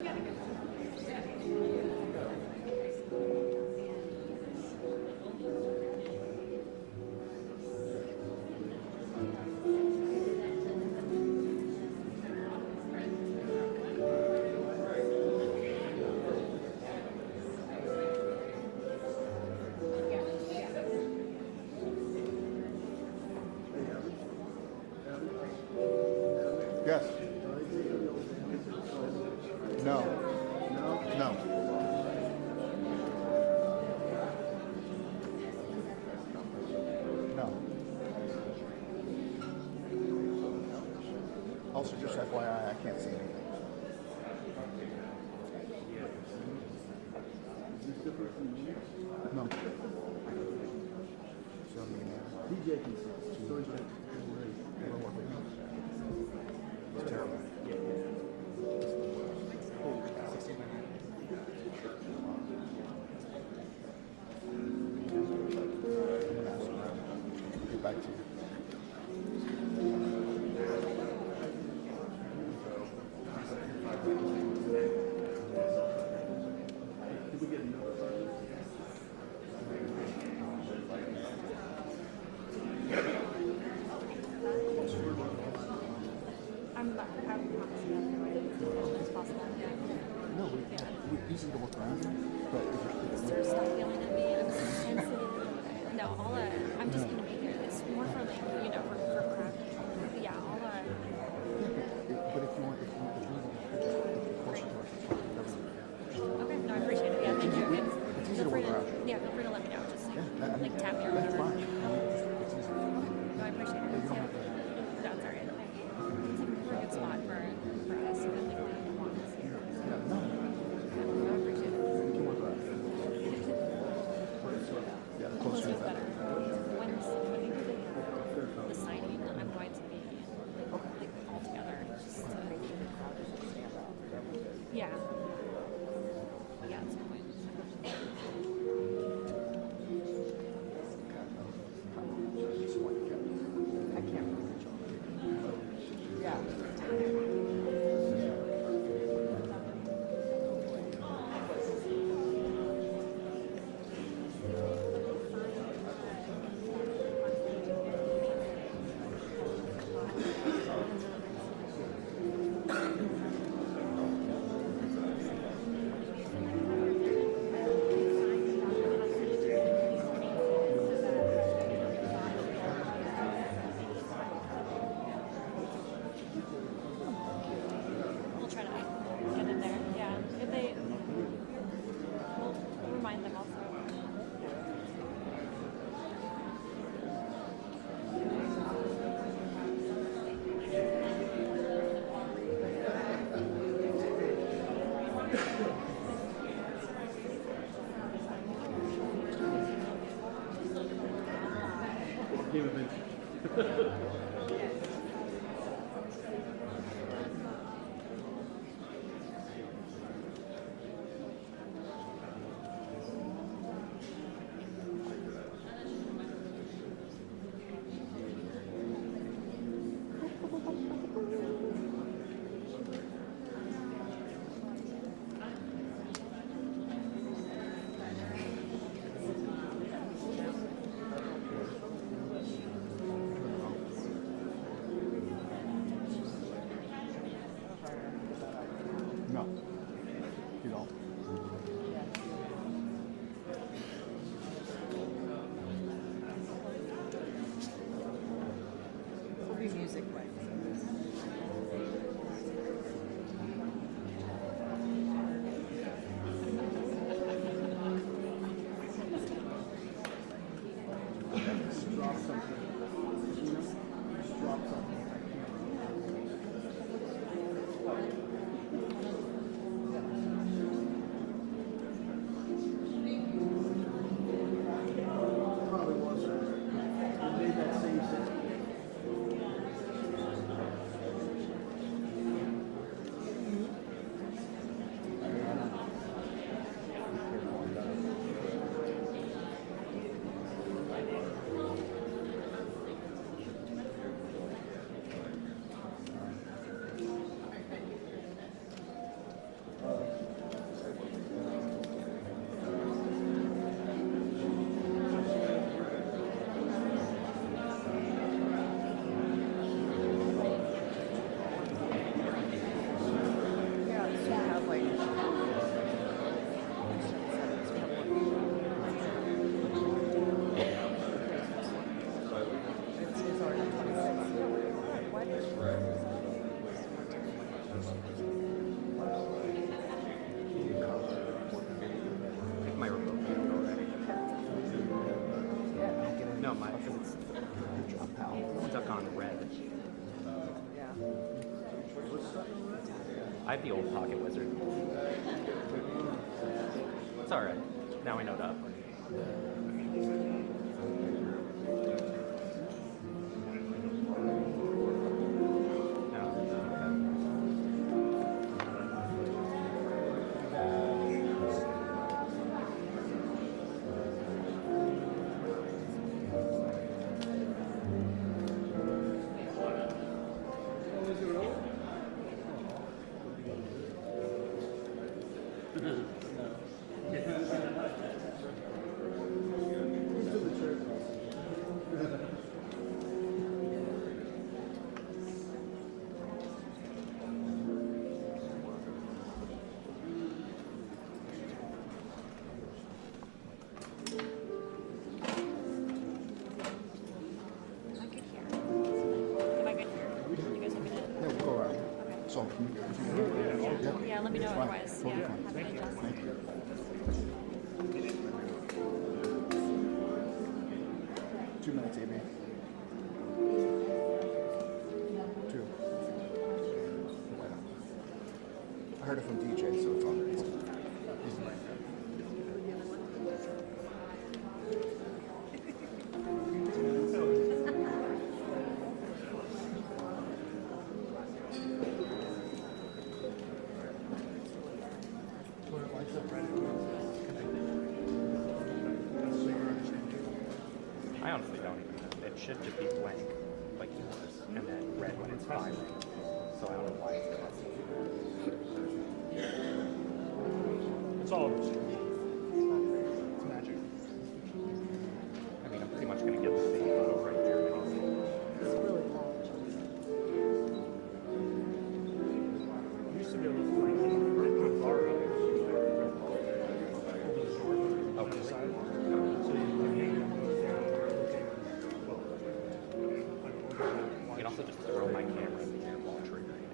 Yes. No. No. No. Also, just FYI, I can't see anything. No. DJ can see. It's terrible. Get back to you. Did we get another? I'm not as possible. Yeah. No, we easy to work around. But Sir, stop yelling at me. I'm sensitive. No, I'm just gonna be here. It's more for like, for crap. Yeah, but if you want, okay, no, I appreciate it. Yeah, thank you. It's easy to work around. Yeah, feel free to let me know. Just like tap me or That's whatever. fine. It's easy. No, I appreciate it. You don't have to. No, it's alright. It's a good spot for us. So that we can walk us here. Yeah, no. I appreciate it. You can work around. Yeah, the closer the better. When we do the signing, I'm going to be like all together. Just yeah. Yeah, it's fine. I can't remember. Yeah. We'll try to get in there. Yeah. If they, we'll remind them also. Game event. like the old Pocket Wizard. It's alright. Now we know that. Am I good here? Am I good here? You guys want me to? Yeah, we'll go around. So, Yeah, let me know otherwise. Totally Yeah, fine. have an adjust. Thank you. 2 minutes, AB. 2. I heard it from DJ, so it's on. He's right there. I honestly don't even know. It should just be blank, like yours, and then red when it's firing. So I don't know why it's constant. It's all it's magic. I mean, I'm pretty much going to get the same photo right here. It's really loud. You used to be able to like put a bar up over the door on the side. So you can hang them both down. You can also just throw my camera in the air while triggering it.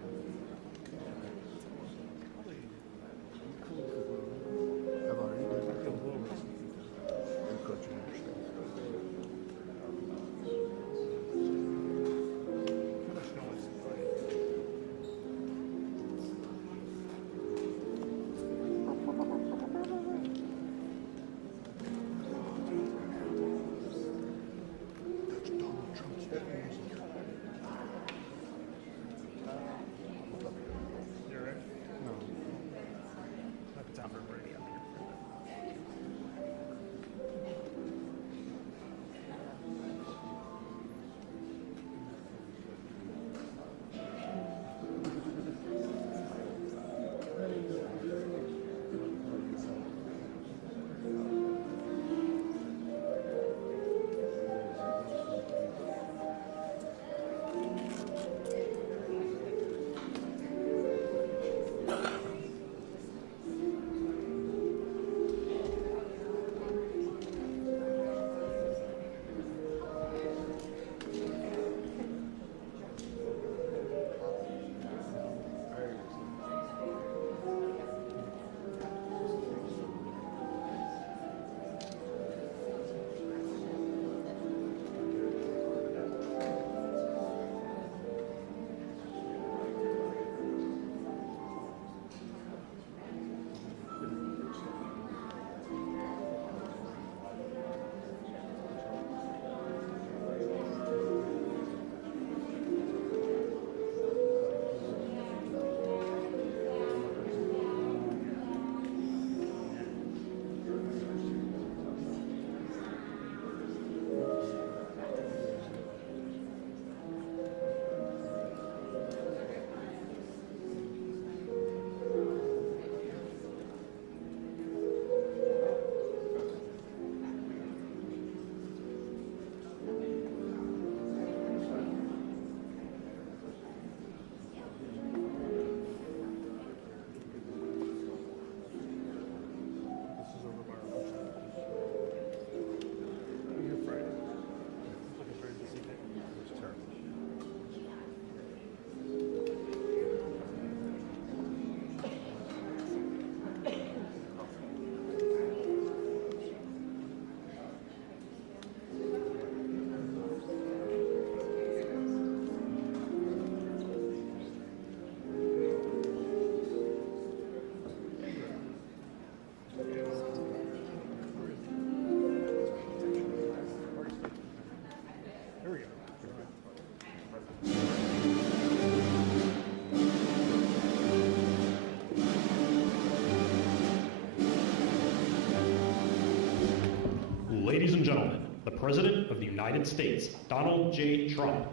and gentlemen, the President of the United States, Donald J. Trump.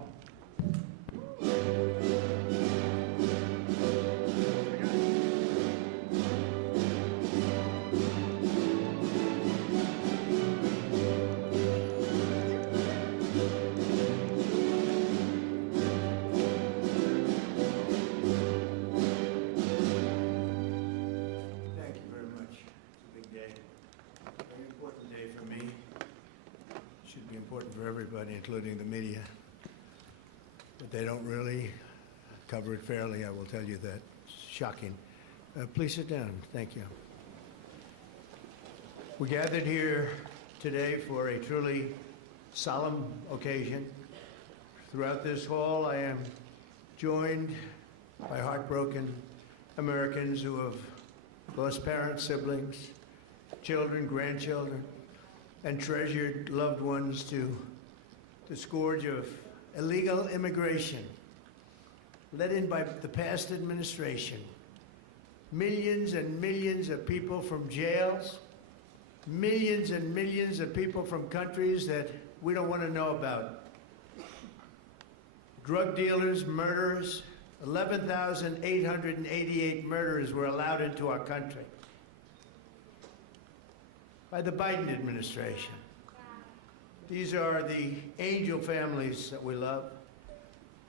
Thank you very much. It's a big day. Very important day for me. Should be important for everybody, including the media. But they don't really cover it fairly, I will tell you that. It's shocking. Please sit down. Thank you. We gathered here today for a truly solemn occasion. Throughout this hall, I am joined by heartbroken Americans who have lost parents, siblings, children, grandchildren, and treasured loved ones to the scourge of illegal immigration led in by the past administration. Millions and millions of people from jails, millions and millions of people from countries that we don't want to know about. Drug dealers, murderers, 11,888 murderers were allowed into our country by the Biden administration. These are the angel families that we love,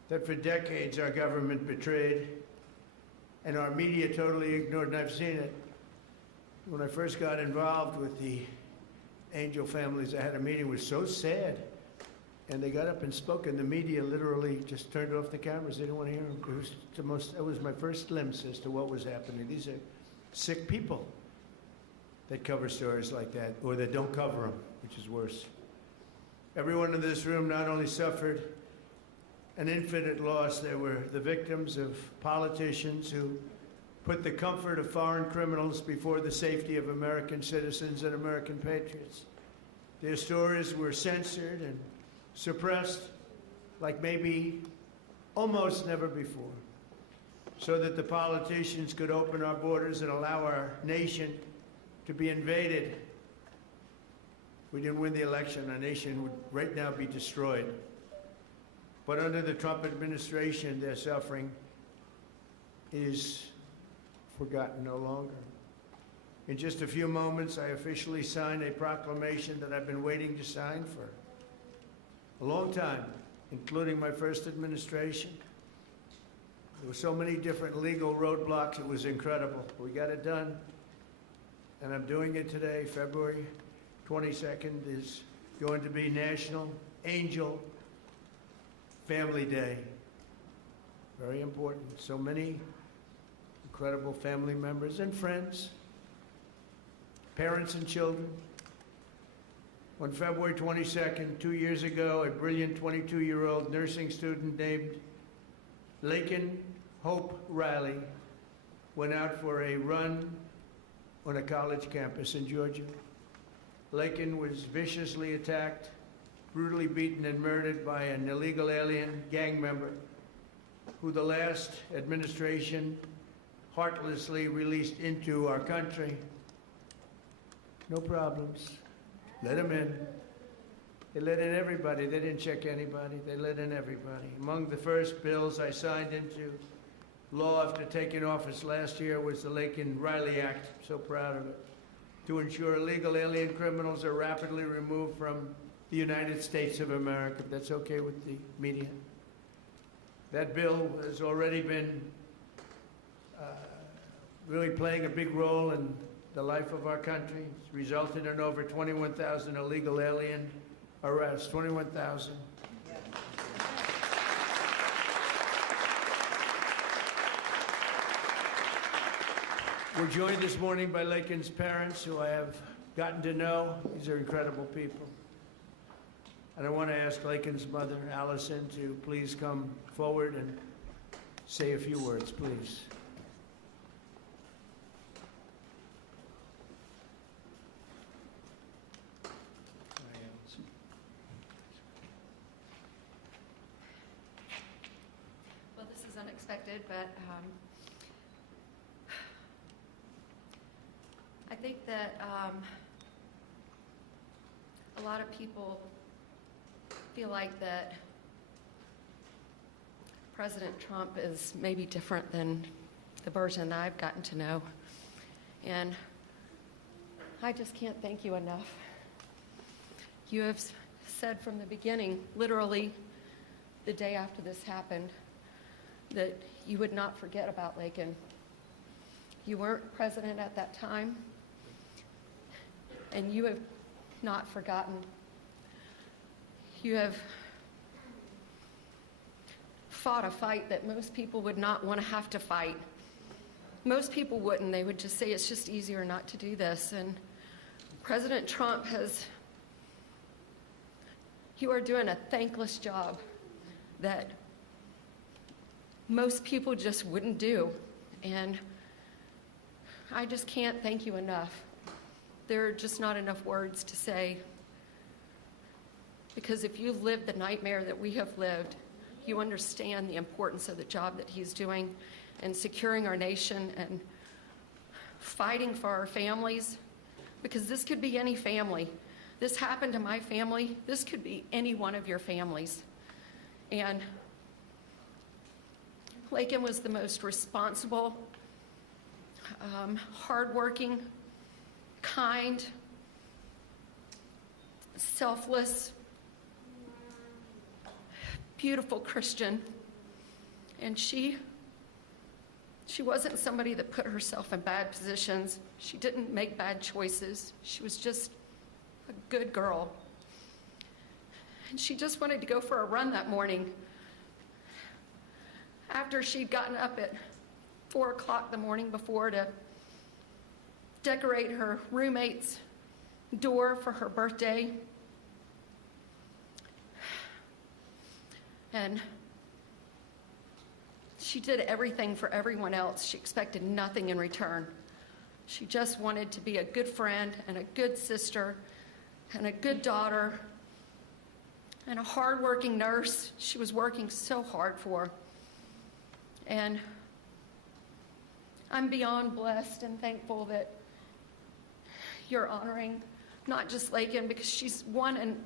that for decades our government betrayed and our media totally ignored, and I've seen it. When I first got involved with the angel families, I had a meeting, it was so sad. And they got up and spoke, and the media literally just turned off the cameras. They didn't want to hear them. It was my first glimpse as to what was happening. These are sick people that cover stories like that, or that don't cover them, which is worse. Everyone in this room not only suffered an infinite loss, they were the victims of politicians who put the comfort of foreign criminals before the safety of American citizens and American patriots. Their stories were censored and suppressed like maybe almost never before, so that the politicians could open our borders and allow our nation to be invaded. If we didn't win the election, our nation would right now be destroyed. But under the Trump administration, their suffering is forgotten no longer. In just a few moments, I officially sign a proclamation that I've been waiting to sign for a long time, including my first administration. There were so many different legal roadblocks, it was incredible. We got it done, and I'm doing it today. February 22nd is going to be National Angel Family Day. Very important. So many incredible family members and friends, parents and children. On February 22nd, 2 years ago, a brilliant 22-year-old nursing student named Laken Hope Riley went out for a run on a college campus in Georgia. Laken was viciously attacked, brutally beaten and murdered by an illegal alien gang member who the last administration heartlessly released into our country. No problems. Let them in. They let in everybody. They didn't check anybody. They let in everybody. Among the first bills I signed into law after taking office last year was the Laken Riley Act. I'm so proud of it. To ensure illegal alien criminals are rapidly removed from the United States of America. If that's okay with the media. That bill has already been really playing a big role in the life of our country. It's resulted in over 21,000 illegal alien arrests. 21,000. We're joined this morning by Laken's parents, who I have gotten to know. These are incredible people. And I want to ask Laken's mother, Allison, to please come forward and say a few words, please. Well, this is unexpected, but I think that a a lot of people feel like that President Trump is maybe different than the version that I've gotten to know. And I just can't thank you enough. You have said from the beginning, literally the day after this happened, that you would not forget about Lakin. You weren't president at that time, and you have not forgotten. You have fought a fight that most people would not want to have to fight. Most people wouldn't. They would just say it's just easier not to do this. And President Trump you are doing a thankless job that most people just wouldn't do. And I just can't thank you enough. There are just not enough words to say. Because if you lived the nightmare that we have lived, you understand the importance of the job that he's doing and securing our nation and fighting for our families. Because this could be any family. This happened to my family. This could be any one of your families. And Lakin was the most responsible, hardworking, kind, selfless, beautiful Christian. And she wasn't somebody that put herself in bad positions. She didn't make bad choices. She was just a good girl. And she just wanted to go for a run that morning after she'd gotten up at 4 o'clock the morning before to decorate her roommate's door for her birthday. And she did everything for everyone else. She expected nothing in return. She just wanted to be a good friend and a good sister and a good daughter and a hardworking nurse. She was working so hard for. And I'm beyond blessed and thankful that you're honoring not just Lakin, because she's one in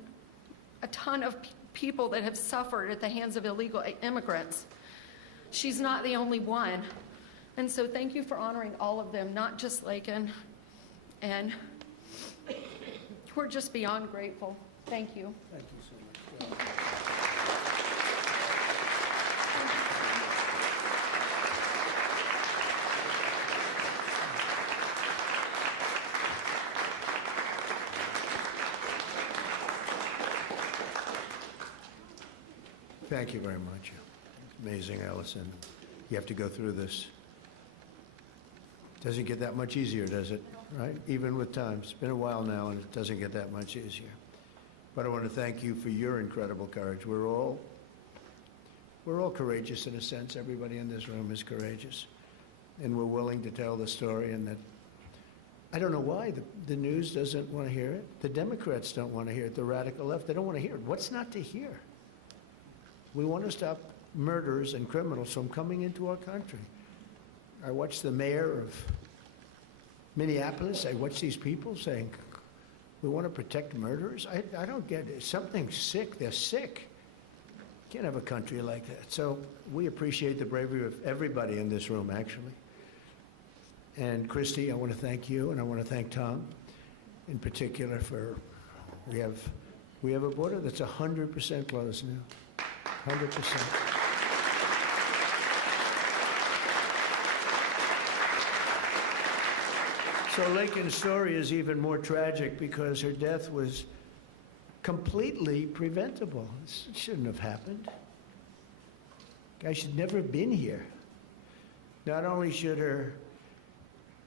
a ton of people that have suffered at the hands of illegal immigrants. She's not the only one. And so thank you for honoring all of them, not just Lakin. And we're just beyond grateful. Thank you. Thank you so much. Thank you very much. Amazing, Allison. You have to go through this. Doesn't get that much easier, does it? Right? Even with time. It's been a while now, and it doesn't get that much easier. But I want to thank you for your incredible courage. We're all courageous in a sense. Everybody in this room is courageous. And we're willing to tell the story. And that, I don't know why the news doesn't want to hear it. The Democrats don't want to hear it. The radical left, they don't want to hear it. What's not to hear? We want to stop murderers and criminals from coming into our country. I watched the mayor of Minneapolis. I watched these people saying, we want to protect murderers. I don't get it. Something's sick. They're sick. Can't have a country like that. So we appreciate the bravery of everybody in this room, actually. And Christy, I want to thank you, and I want to thank Tom in particular for, we have a border that's 100% closed now. 100%. So Lakin's story is even more tragic because her death was completely preventable. This shouldn't have happened. Guy should never have been here. Not only should her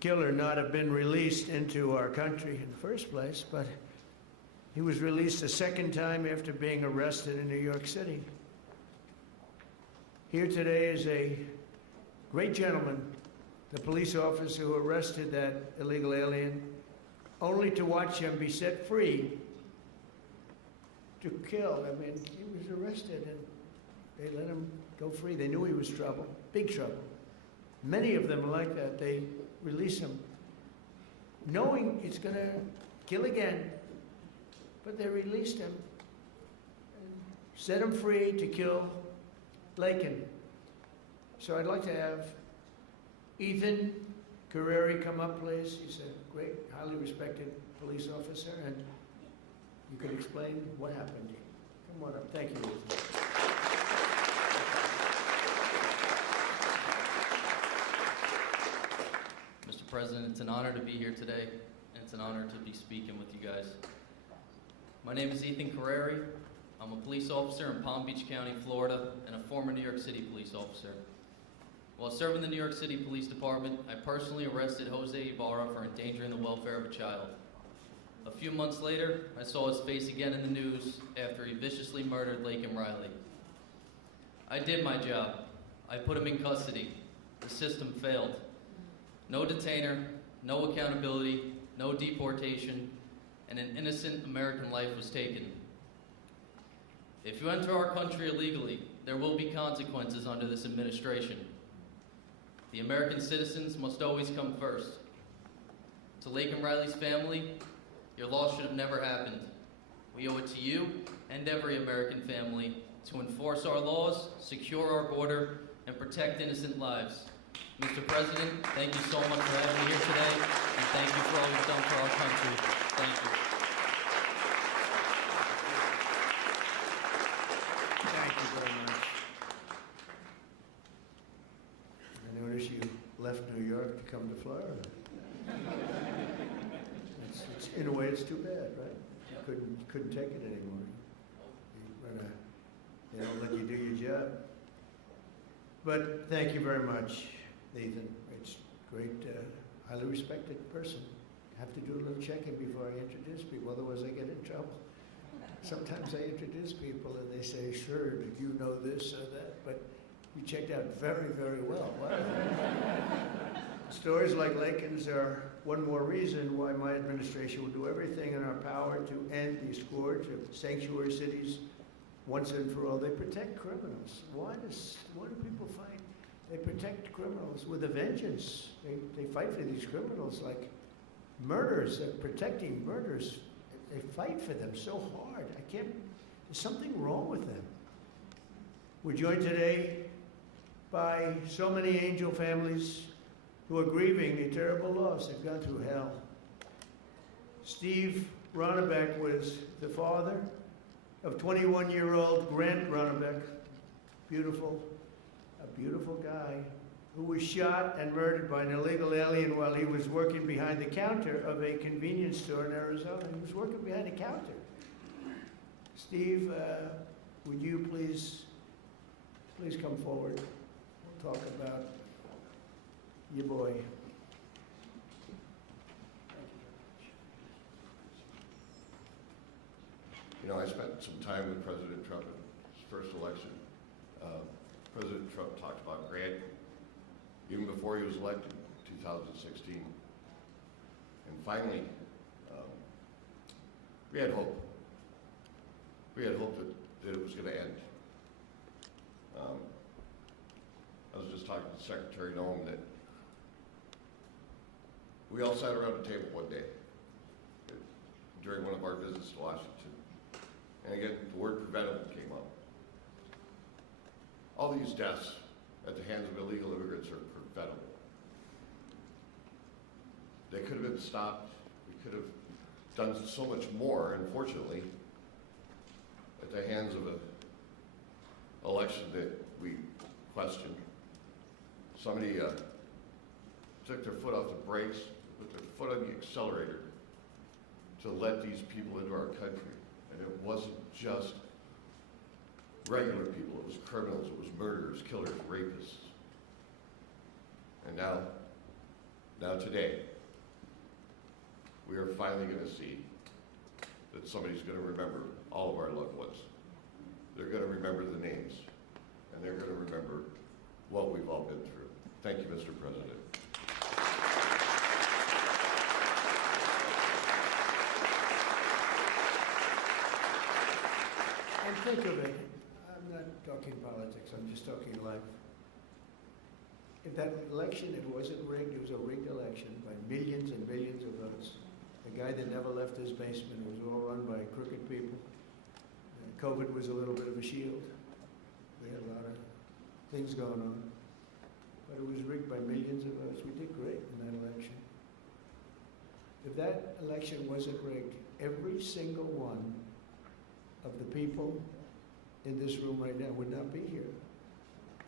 killer not have been released into our country in the first place, but he was released a second time after being arrested in New York City. Here today is a great gentleman, the police officer who arrested that illegal alien, only to watch him be set free to kill. I mean, he was arrested and they let him go free. They knew he was trouble, big trouble. Many of them are like that. They release him knowing he's going to kill again, but they released him and set him free to kill Lakin. So I'd like to have Ethan Carreri come up, please. He's a great, highly respected police officer, and you could explain what happened. Come on up. Thank you, Ethan. Mr. President, it's an honor to be here today, and it's an honor to be speaking with you guys. My name is Ethan Carreri. I'm a police officer in Palm Beach County, Florida, and a former New York City police officer. While serving the New York City Police Department, I personally arrested Jose Ibarra for endangering the welfare of a child. A few months later, I saw his face again in the news after he viciously murdered Laken Riley. I did my job. I put him in custody. The system failed. No detainer, no accountability, no deportation, and an innocent American life was taken. If you enter our country illegally, there will be consequences under this administration. The American citizens must always come first. To Laken Riley's family, your loss should have never happened. We owe it to you and every American family to enforce our laws, secure our border, and protect innocent lives. Mr. President, thank you so much for having me here today, and thank you for all you've done for our country. Thank you. Thank you very much. I notice you left New York to come to Florida. In a way, it's too bad, right? You couldn't take it anymore. They don't let you do your job. But thank you very much, Nathan. It's great, highly respected person. I have to do a little checking before I introduce people, otherwise I get in trouble. Sometimes I introduce people and they say, sure, did you know this or that? But you checked out very, very well. Wow. Stories like Laken's are one more reason why my administration will do everything in our power to end the scourge of sanctuary cities once and for all. They protect criminals. Why do people fight? They protect criminals with a vengeance. They fight for these criminals like murders. They're protecting murders. They fight for them so hard. There's something wrong with them. We're joined today by so many angel families who are grieving a terrible loss. They've gone through hell. Steve Ronnebeck was the father of 21-year-old Grant Ronnebeck, a beautiful guy, who was shot and murdered by an illegal alien while he was working behind the counter of a convenience store in Arizona. He was working behind the counter. Steve, would you please come forward? We'll talk about your boy. You know, I spent some time with President Trump in his first election. President Trump talked about Grant even before he was elected in 2016. And finally, we had hope. We had hope that it was going to end. I was just talking to Secretary Noem that we all sat around the table one day during one of our visits to Washington. And again, the word preventable came up. All these deaths at the hands of illegal immigrants are preventable. They could have been stopped. We could have done so much more, unfortunately, at the hands of an election that we questioned. Somebody took their foot off the brakes, put their foot on the accelerator to let these people into our country. And it wasn't just regular people, it was criminals, it was murderers, killers, rapists. And now today, we are finally going to see that somebody's going to remember all of our loved ones. They're going to remember the names, and they're going to remember what we've all been through. Thank you, Mr. President. And think of it, I'm not talking politics, I'm just talking life. If that election, it wasn't rigged, it was a rigged election by millions and millions of votes. The guy that never left his basement. It was all run by crooked people. COVID was a little bit of a shield. We had a lot of things going on. But it was rigged by millions of votes. We did great in that election. If that election wasn't rigged, every single one of the people in this room right now would not be here.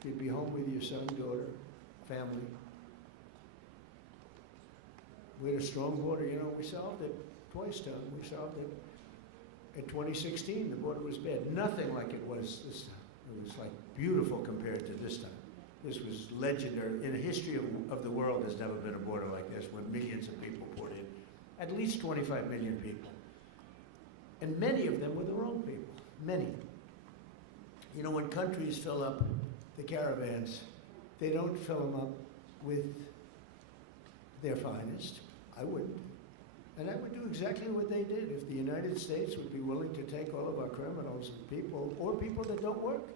You'd be home with your son, daughter, family. We had a strong border. You know, we solved it twice, Tom. We solved it. In 2016, the border was bad. Nothing like it was this time. It was like beautiful compared to this time. This was legendary. In the history of the world, there's never been a border like this when millions of people poured in. At least 25 million people. And many of them were the wrong people. Many. You know, when countries fill up the caravans, they don't fill them up with their finest. I wouldn't. And I would do exactly what they did if the United States would be willing to take all of our criminals and people, or people that don't work.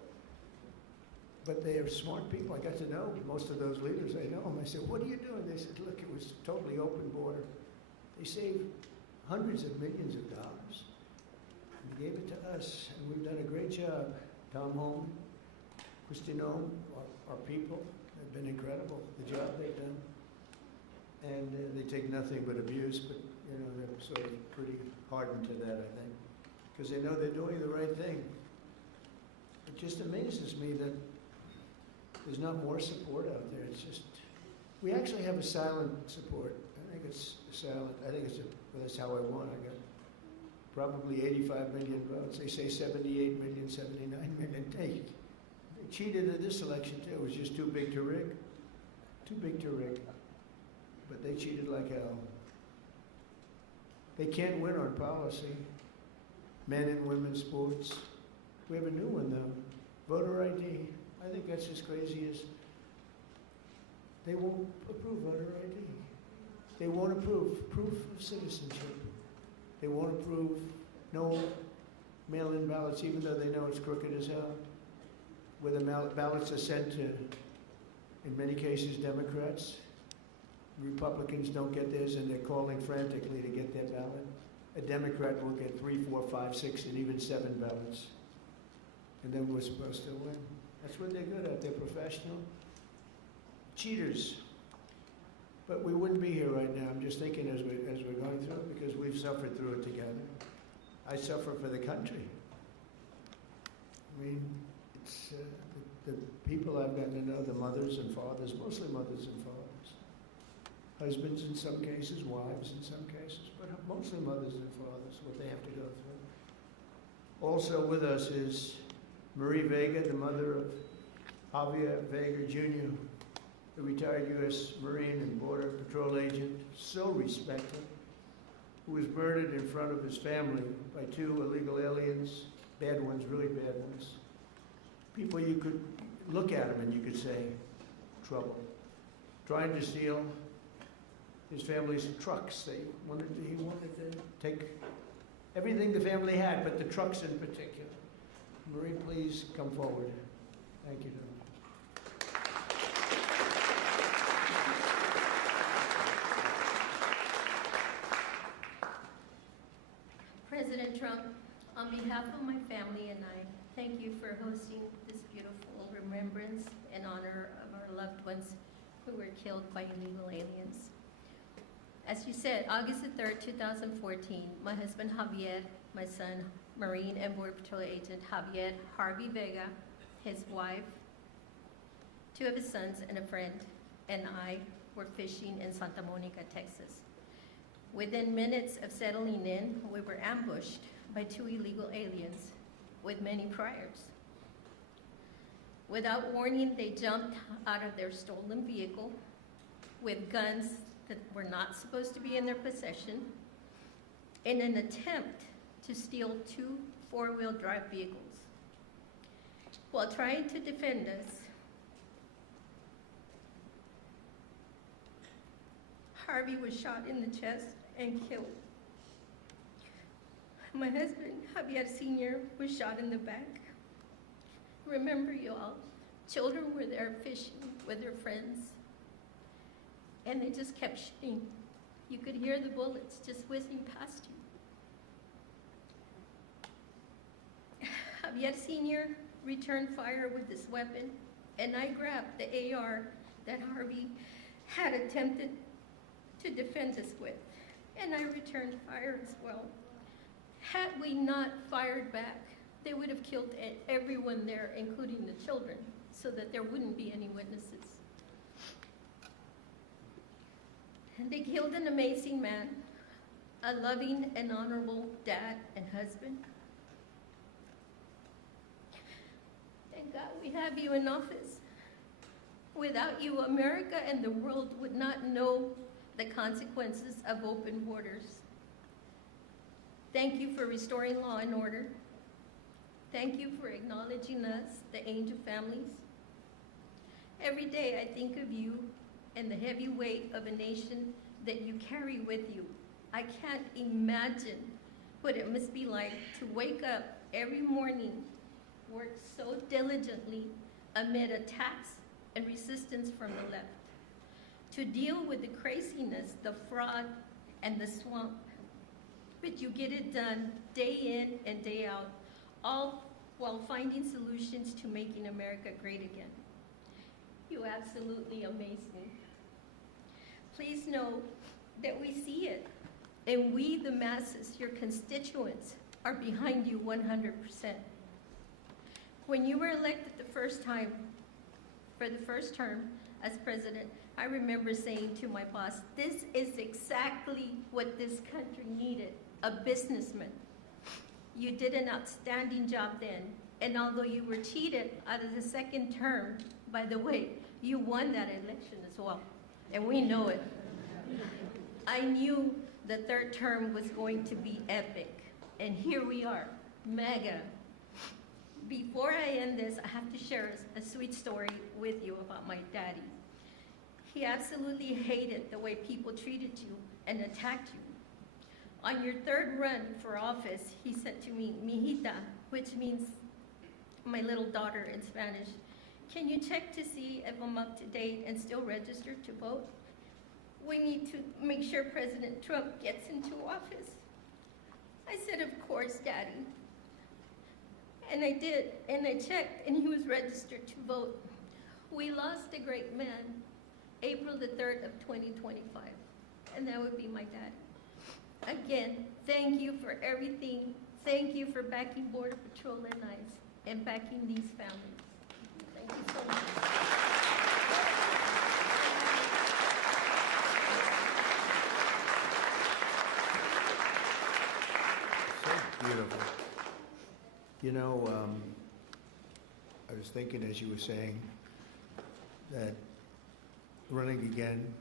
But they are smart people. I got to know most of those leaders. I know them. I said, what are you doing? They said, look, it was a totally open border. They saved hundreds of millions of dollars and gave it to us. And we've done a great job. Tom Holm, Christine Holm, our people have been incredible, the job they've done. And they take nothing but abuse, but you know, they're sort of pretty hardened to that, I think, because they know they're doing the right thing. It just amazes me that there's not more support out there. It's just, we actually have a silent support. I think it's silent. I think it's, well, that's how I won. I got probably 85 million votes. They say 78 million, 79 million. They cheated in this election too. It was just too big to rig. Too big to rig. But they cheated like hell. They can't win on policy. Men and women's sports. We have a new one though. Voter ID. I think that's as crazy as they won't approve voter ID. They won't approve proof of citizenship. They won't approve no mail-in ballots, even though they know it's crooked as hell. Where the ballots are sent to, in many cases, Democrats. Republicans don't get theirs, and they're calling frantically to get their ballot. A Democrat will get 3, 4, 5, 6, and even 7 ballots. And then we're supposed to win. That's what they're good at. They're professional. Cheaters. But we wouldn't be here right now. I'm just thinking as we're going through it, because we've suffered through it together. I suffer for the country. I mean, it's the people I've gotten to know, the mothers and fathers, mostly mothers and fathers. Husbands in some cases, wives in some cases, but mostly mothers and fathers, what they have to go through. Also with us is Marie Vega, the mother of Javier Vega Jr., the retired U.S. Marine and Border Patrol agent, so respected, who was murdered in front of his family by 2 illegal aliens, bad ones, really bad ones. People you could look at him and you could say, trouble. Trying to steal his family's trucks. He wanted to take everything the family had, but the trucks in particular. Marie, please come forward. Thank you, Don. President Trump, on behalf of my family and I, thank you for hosting this beautiful remembrance in honor of our loved ones who were killed by illegal aliens. As you said, August the 3rd, 2014, my husband Javier, my son, Marine and Border Patrol agent Javier Harvey Vega, his wife, 2 of his sons and a friend, and I were fishing in Santa Monica, Texas. Within minutes of settling in, we were ambushed by 2 illegal aliens with many priors. Without warning, they jumped out of their stolen vehicle with guns that were not supposed to be in their possession in an attempt to steal 2 4-wheel drive vehicles. While trying to defend us, Harvey was shot in the chest and killed. My husband, Javier Sr., was shot in the back. Remember, you all, children were there fishing with their friends, and they just kept shooting You could hear the bullets just whizzing past you. Have yet senior returned fire with this weapon, and I grabbed the AR that Harvey had attempted to defend us with, and I returned fire as well. Had we not fired back, they would have killed everyone there, including the children, so that there wouldn't be any witnesses. And they killed an amazing man, a loving and honorable dad and husband. Thank God we have you in office. Without you, America and the world would not know the consequences of open borders. Thank you for restoring law and order. Thank you for acknowledging us, the angel families. Every day I think of you and the heavy weight of a nation that you carry with you. I can't imagine what it must be like to wake up every morning, work so diligently amid attacks and resistance from the left, to deal with the craziness, the fraud, and the swamp. But you get it done day in and day out, all while finding solutions to making America great again. You absolutely amaze me. Please know that we see it, and we, the masses, your constituents, are behind you 100%. When you were elected the first time, for the first term as president, I remember saying to my boss, this is exactly what this country needed, a businessman. You did an outstanding job then, and although you were cheated out of the second term, by the way, you won that election as well, and we know it. I knew the third term was going to be epic, and here we are, mega. Before I end this, I have to share a sweet story with you about my daddy. He absolutely hated the way people treated you and attacked you. On your third run for office, he said to me, "Mijita," which means my little daughter in Spanish, "Can you check to see if I'm up to date and still registered to vote? We need to make sure President Trump gets into office." I said, "Of course, Daddy." And I did, and I checked, and he was registered to vote. We lost a great man, April the 3rd of 2025, and that would be my dad. Again, thank you for everything. Thank you for backing Border Patrol and ICE, and backing these families. Thank you so much. So beautiful. You know, I was thinking as you were saying that running again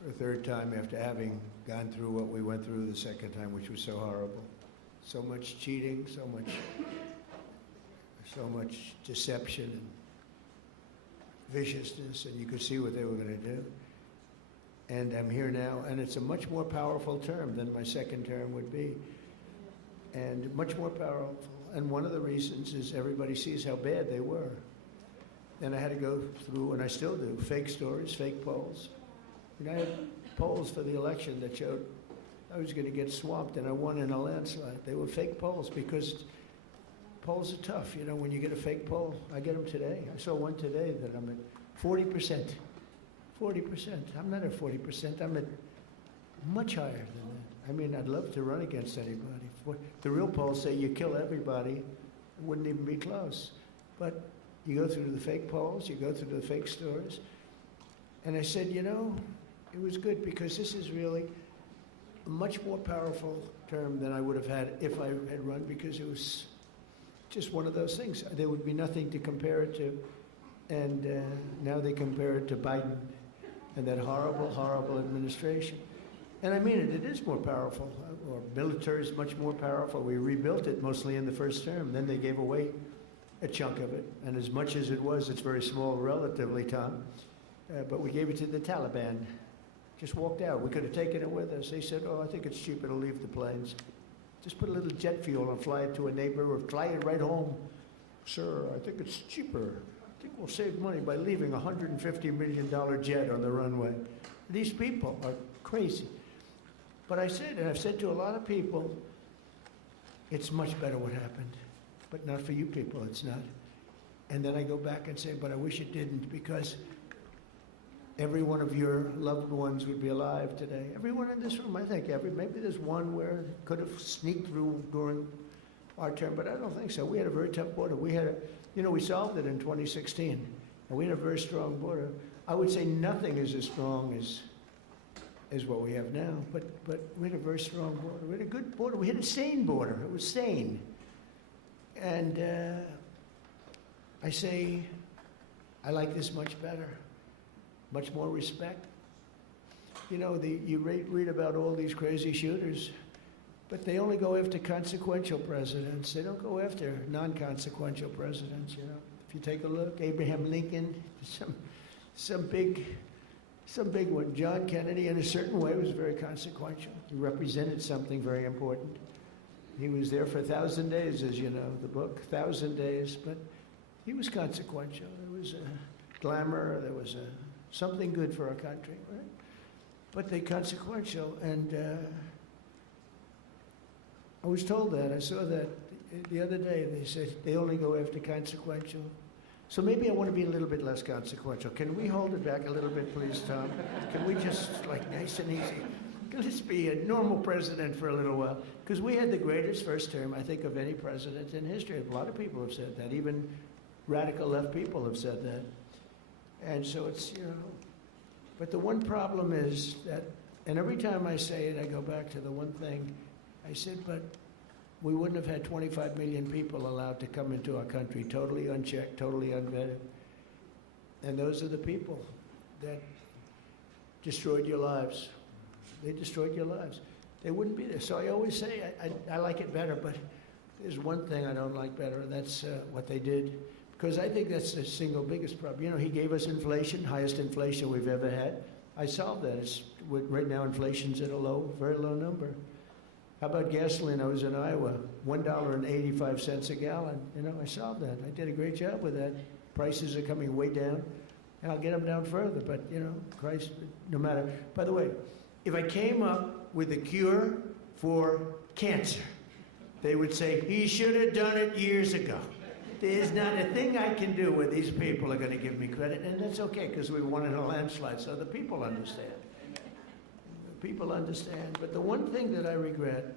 for a third time after having gone through what we went through the second time, which was so horrible. So much cheating, so much deception and viciousness, and you could see what they were going to do. And I'm here now, and it's a much more powerful term than my second term would be. And much more powerful. And one of the reasons is everybody sees how bad they were. And I had to go through, and I still do, fake stories, fake polls. And I had polls for the election that showed I was going to get swamped, and I won in a landslide. They were fake polls because polls are tough. You know, when you get a fake poll, I get them today. I saw one today that I'm at 40%. 40%. I'm not at 40%. I'm at much higher than that. I mean, I'd love to run against anybody. The real polls say you kill everybody. It wouldn't even be close. But you go through the fake polls, you go through the fake stories. And I said, you know, it was good because this is really a much more powerful term than I would have had if I had run, because it was just one of those things. There would be nothing to compare it to. And now they compare it to Biden and that horrible, horrible administration. And I mean it, it is more powerful. Our military is much more powerful. We rebuilt it mostly in the first term. Then they gave away a chunk of it. And as much as it was, it's very small relatively, Tom. But we gave it to the Taliban. Just walked out. We could have taken it with us. They said, oh, I think it's cheaper to leave the planes. Just put a little jet fuel and fly it to a neighbor or fly it right home. Sir, I think it's cheaper. I think we'll save money by leaving a $150 million jet on the runway. These people are crazy. But I said, and I've said to a lot of people, it's much better what happened, but not for you people, it's not. And then I go back and say, but I wish it didn't, because every one of your loved ones would be alive today. Everyone in this room, I think, maybe there's one where it could have sneaked through during our term, but I don't think so. We had a very tough border. We solved it in 2016, and we had a very strong border. I would say nothing is as strong as what we have now, but we had a very strong border. We had a good border. We had a sane border. It was sane. And I say, I like this much better, much more respect. You read about all these crazy shooters, but they only go after consequential presidents. They don't go after non-consequential presidents, If you take a look, Abraham Lincoln, some big one. John Kennedy, in a certain way, was very consequential. He represented something very important. He was there for 1,000 days, as you know, the book, 1,000 days, but he was consequential. There was a glamour, there was something good for our country, right? But they consequential, and I was told that. I saw that the other day. They said they only go after consequential. So maybe I want to be a little bit less consequential. Can we hold it back a little bit, please, Tom? Can we just, nice and easy? Let's be a normal president for a little while. Because we had the greatest first term, I think, of any president in history. A lot of people have said that. Even radical left people have said that. And so it's, But the one problem is that, and every time I say it, I go back to the one thing. I said, but we wouldn't have had 25 million people allowed to come into our country, totally unchecked, totally unvetted. And those are the people that destroyed your lives. They destroyed your lives. They wouldn't be there. So I always say I like it better, but there's one thing I don't like better, and that's what they did. Because I think that's the single biggest problem. He gave us inflation, highest inflation we've ever had. I solved that. Right now inflation's at a very low number. How about gasoline? I was in Iowa, $1.85 a gallon. I solved that. I did a great job with that. Prices are coming way down, and I'll get them down further. But, Christ, no matter. By the way, if I came up with a cure for cancer, they would say, he should have done it years ago. There's not a thing I can do where these people are going to give me credit, and that's okay, because we won in a landslide, so the people understand. People understand. But the one thing that I regret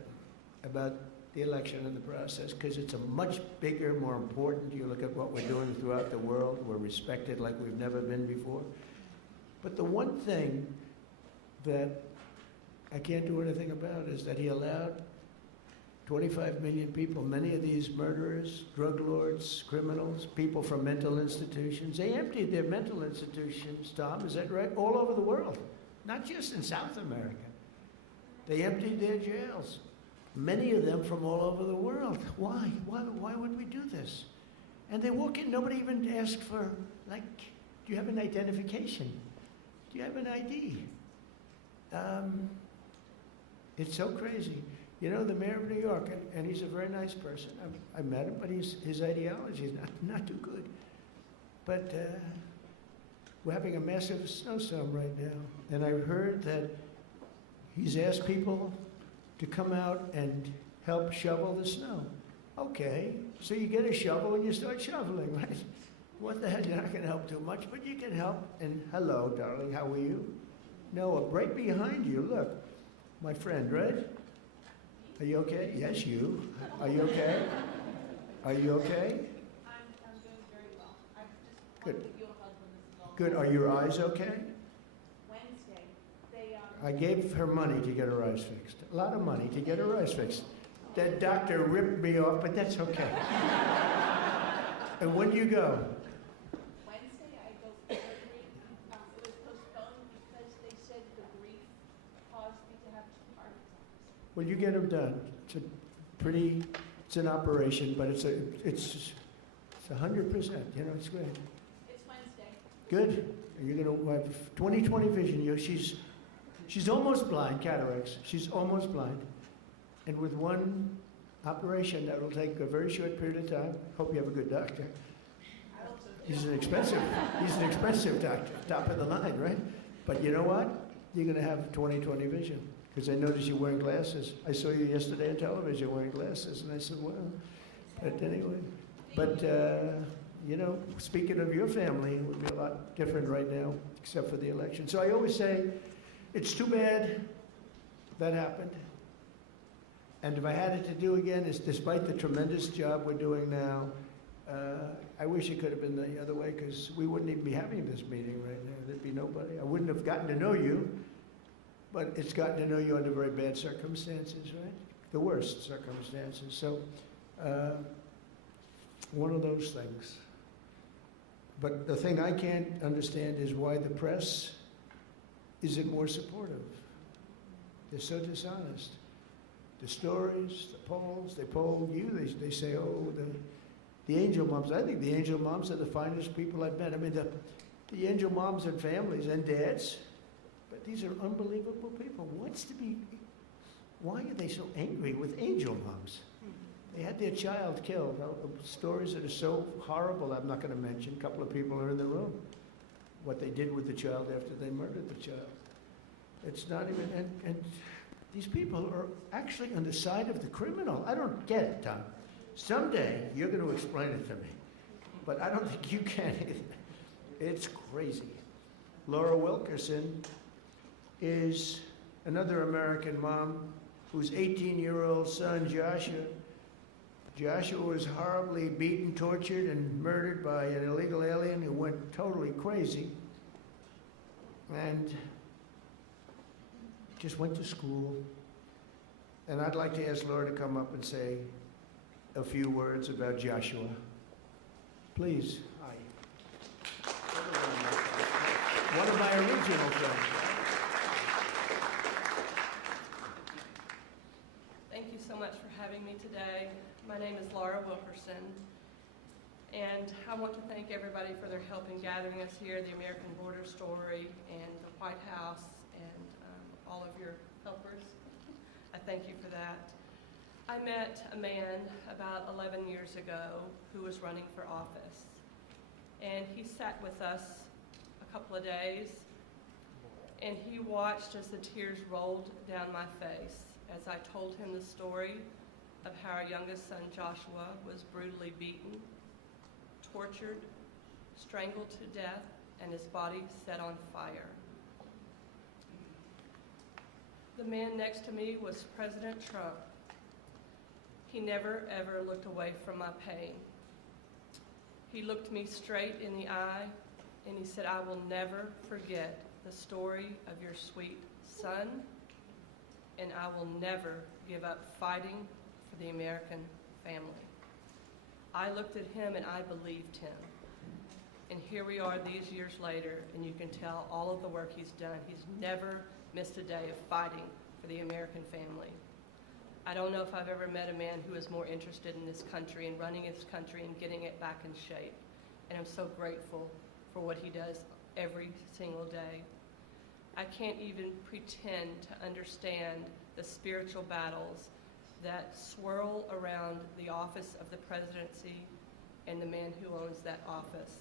about the election and the process, because it's a much bigger, more important, you look at what we're doing throughout the world, we're respected like we've never been before. But the one thing that I can't do anything about is that he allowed 25 million people, many of these murderers, drug lords, criminals, people from mental institutions. They emptied their mental institutions, Tom, is that right? All over the world. Not just in South America. They emptied their jails. Many of them from all over the world. Why? Why would we do this? And they walk in, nobody even asked for, do you have an identification? Do you have an ID? It's so crazy. The mayor of New York, and he's a very nice person. I met him, but his ideology is not too good. But we're having a massive snowstorm right now, and I've heard that he's asked people to come out and help shovel the snow. Okay, so you get a shovel and you start shoveling, right? What the hell, you're not gonna help too much, but you can help. And hello, darling, how are you? Noah, right behind you, look. My friend, Red, are you okay? Yes, you. Are you okay? Are you okay? I'm doing very well. I just Good. want to give you a hug when this is all Good, are your eyes okay? Wednesday. They I gave her money to get her eyes fixed. A lot of money to get her eyes fixed. That doctor ripped me off, but that's okay. And when do you go? Wednesday I go for surgery. It was postponed because they said the grief caused me to have 2 heart attacks. Well, you get them done. It's an operation, but it's 100%. It's great. It's Wednesday. Good. And you're going to have 20/20 vision. She's almost blind, cataracts. She's almost blind. And with one operation, that will take a very short period of time. Hope you have a good doctor. He's an expensive doctor, top of the line, right? But you know what? You're going to have 20/20 vision. because I noticed you're wearing glasses. I saw you yesterday on television wearing glasses, and I said, well, but anyway. But, you know, speaking of your family, it would be a lot different right now, except for the election. So I always say, it's too bad that happened. And if I had it to do again, is despite the tremendous job we're doing now, I wish it could have been the other way, because we wouldn't even be having this meeting right now. There'd be nobody. I wouldn't have gotten to know you, but it's gotten to know you under very bad circumstances, right? The worst circumstances. So, one of those things. But the thing I can't understand is why the press isn't more supportive. They're so dishonest. The stories, the polls, they poll you, they say, oh, the angel moms. I think the angel moms are the finest people I've met. I mean, the angel moms and families and dads, but these are unbelievable people. Why are they so angry with angel moms? They had their child killed. Stories that are so horrible, I'm not going to mention. A couple of people are in the room. What they did with the child after they murdered the child. It's not even, and these people are actually on the side of the criminal. I don't get it, Tom. Someday, you're going to explain it to me. But I don't think you can either. It's crazy. Laura Wilkerson is another American mom whose 18-year-old son, Joshua was horribly beaten, tortured, and murdered by an illegal alien who went totally crazy and just went to school. And I'd like to ask Laura to come up and say a few words about Joshua. Please. Hi. One of my original friends. Thank you so much for having me today. My name is Laura Wilkerson, and I want to thank everybody for their help in gathering us here, the American Border Story and the White House, and all of your helpers. I thank you for that. I met a man about 11 years ago who was running for office, and he sat with us a couple of days, and he watched as the tears rolled down my face as I told him the story of how our youngest son Joshua was brutally beaten, tortured, strangled to death, and his body set on fire. The man next to me was President Trump. He never, ever looked away from my pain. He looked me straight in the eye, and he said, I will never forget the story of your sweet son, and I will never give up fighting for the American family. I looked at him and I believed him. And here we are these years later, and you can tell all of the work he's done. He's never missed a day of fighting for the American family. I don't know if I've ever met a man who is more interested in this country and running his country and getting it back in shape. And I'm so grateful for what he does every single day. I can't even pretend to understand the spiritual battles that swirl around the office of the presidency and the man who owns that office.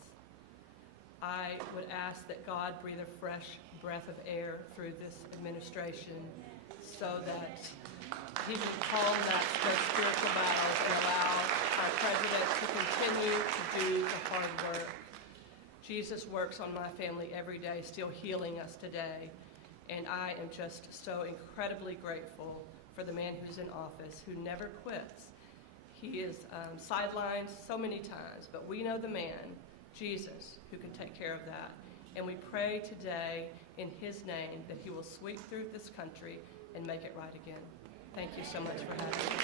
I would ask that God breathe a fresh breath of air through this administration so that he can calm those spiritual battles and allow our president to continue to do the hard work. Jesus works on my family every day, still healing us today. And I am just so incredibly grateful for the man who's in office, who never quits. He is sidelined so many times, but we know the man, Jesus, who can take care of that. And we pray today in his name that he will sweep through this country and make it right again. Thank you so much for having me.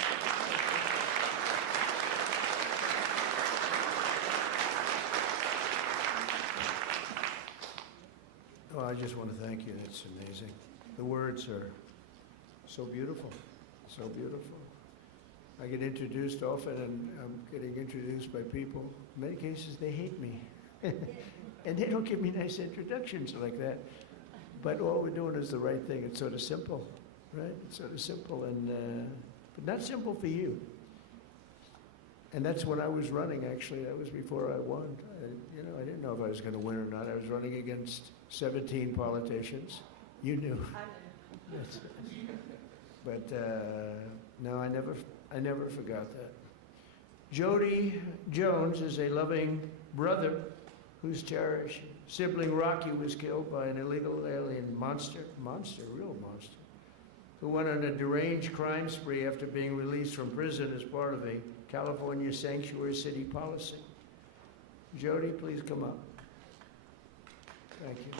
Oh, I just want to thank you. It's amazing. The words are so beautiful, so beautiful. I get introduced often, and I'm getting introduced by people. In many cases, they hate me. And they don't give me nice introductions like that. But all we're doing is the right thing. It's sort of simple, right? It's sort of simple, and but not simple for you. And that's when I was running, actually. That was before I won. I didn't know if I was going to win or not. I was running against 17 politicians. You knew. I know. But no, I never forgot that. Jody Jones is a loving brother whose cherished sibling Rocky was killed by an illegal alien real monster, who went on a deranged crime spree after being released from prison as part of a California sanctuary city policy. Jody, please come up. Thank you.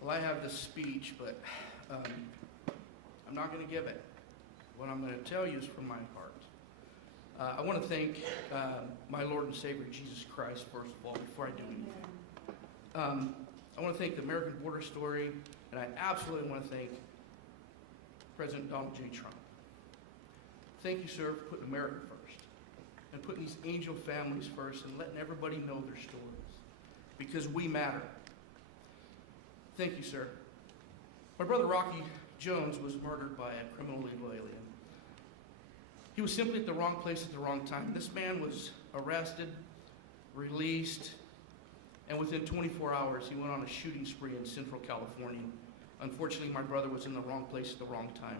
Well, I have this speech, but I'm not going to give it. What I'm going to tell you is from my heart. I want to thank my Lord and Savior, Jesus Christ, first of all, before I do anything. I want to thank the American Border Story, and I absolutely want to thank President Donald J. Trump. Thank you, sir, for putting America first, and putting these angel families first, and letting everybody know their stories, because we matter. Thank you, sir. My brother Rocky Jones was murdered by a criminal illegal alien. He was simply at the wrong place at the wrong time. This man was arrested, released, and within 24 hours, he went on a shooting spree in Central California. Unfortunately, my brother was in the wrong place at the wrong time.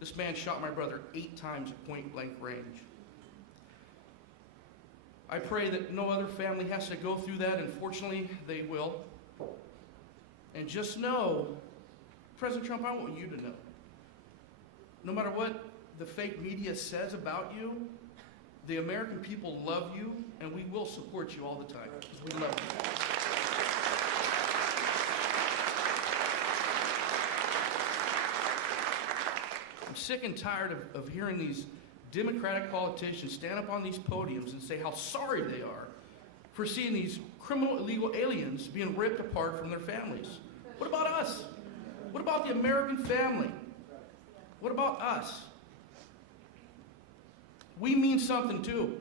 This man shot my brother 8 times at point-blank range. I pray that no other family has to go through that, and fortunately, they will. And just know, President Trump, I want you to know, no matter what the fake media says about you, the American people love you, and we will support you all the time, because we love you. I'm sick and tired of hearing these Democratic politicians stand up on these podiums and say how sorry they are for seeing these criminal illegal aliens being ripped apart from their families. What about us? What about the American family? What about us? We mean something too.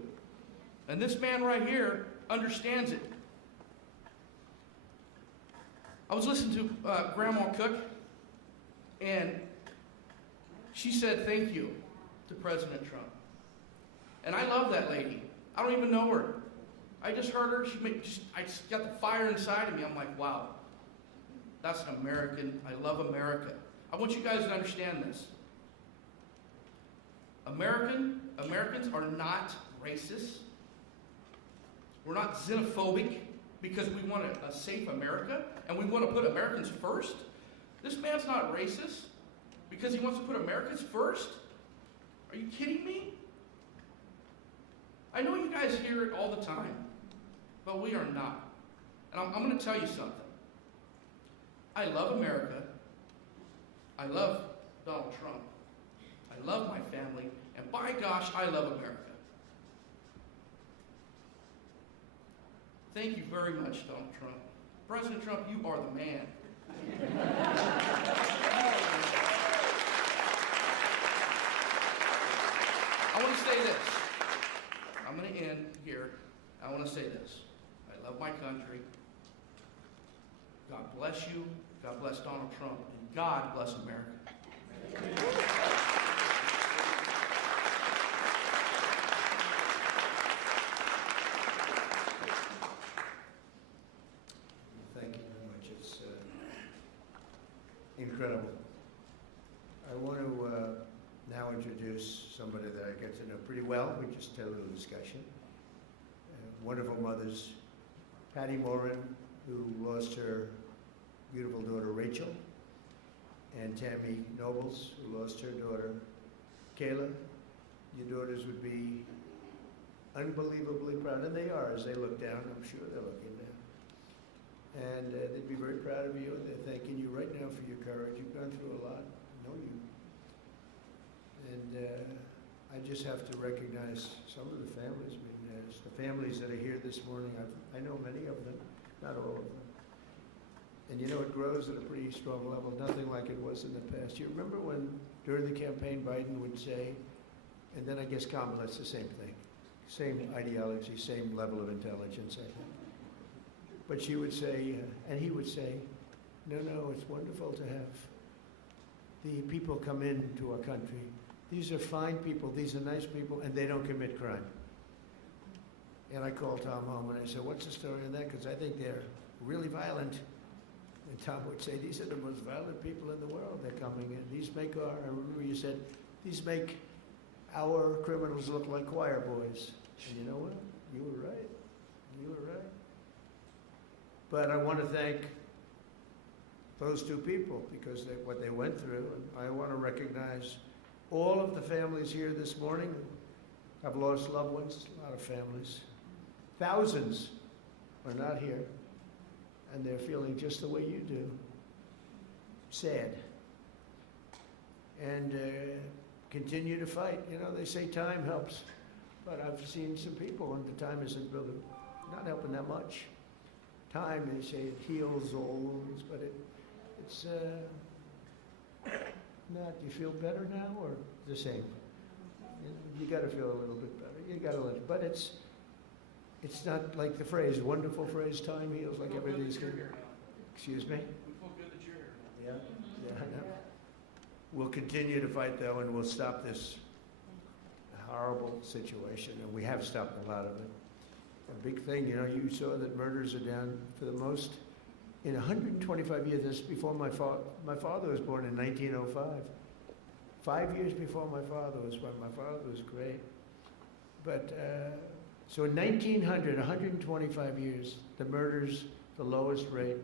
And this man right here understands it. I was listening to Grandma Cook, and she said thank you to President Trump. And I love that lady. I don't even know her. I just heard her. I just got the fire inside of me. I'm like, wow, that's an American. I love America. I want you guys to understand this. Americans are not racist. We're not xenophobic because we want a safe America and we want to put Americans first. This man's not racist because he wants to put Americans first. Are you kidding me? I know you guys hear it all the time, but we are not. And I'm going to tell you something. I love America. I love Donald Trump. I love my family. And by gosh, I love America. Thank you very much, Donald Trump. President Trump, you are the man. I want to say this. I'm going to end here. I want to say this. I love my country. God bless you. God bless Donald Trump. And God bless America. Thank you very much. It's incredible. I want to now introduce somebody that I get to know pretty well. We just had a little discussion. Wonderful mothers, Patty Morin, who lost her beautiful daughter Rachel, and Tammy Nobles, who lost her daughter Kayla. Your daughters would be unbelievably proud, and they are as they look down. I'm sure they're looking down. And they'd be very proud of you, and they're thanking you right now for your courage. You've gone through a lot. I know you. And I just have to recognize some of the families. I mean, the families that are here this morning, I know many of them, not all of them. And you know, it grows at a pretty strong level, nothing like it was in the past. You remember when, during the campaign, Biden would say, and then I guess Kamala's the same thing, same ideology, same level of intelligence, I think. But she would say, and he would say, no, it's wonderful to have the people come into our country. These are fine people, these are nice people, and they don't commit crime. And I called Tom home and I said, what's the story on that? Because I think they're really violent. And Tom would say, these are the most violent people in the world. They're coming in. These make our, I remember you said, these make our criminals look like choir boys. And you know what? You were right. You were right. But I want to thank those two people because what they went through. And I want to recognize all of the families here this morning who have lost loved ones, a lot of families. Thousands are not here, and they're feeling just the way you do. Sad. And continue to fight. You know, they say time helps, but I've seen some people, and the time isn't really not helping that much. Time, they say, it heals all wounds, but it's not. You feel better now, or the same? You got to feel a little bit better. You got to let it, but it's not like the phrase, wonderful phrase, time heals, like everything's good. Excuse me? We feel good that you're here now. Yeah, I know. We'll continue to fight, though, and we'll stop this horrible situation, and we have stopped a lot of it. A big thing, you know, you saw that murders are down for the most in 125 years. That's before my father was born in 1905. 5 years before my father was born. My father was great. But, so in 1900, 125 years, the murders, the lowest rate.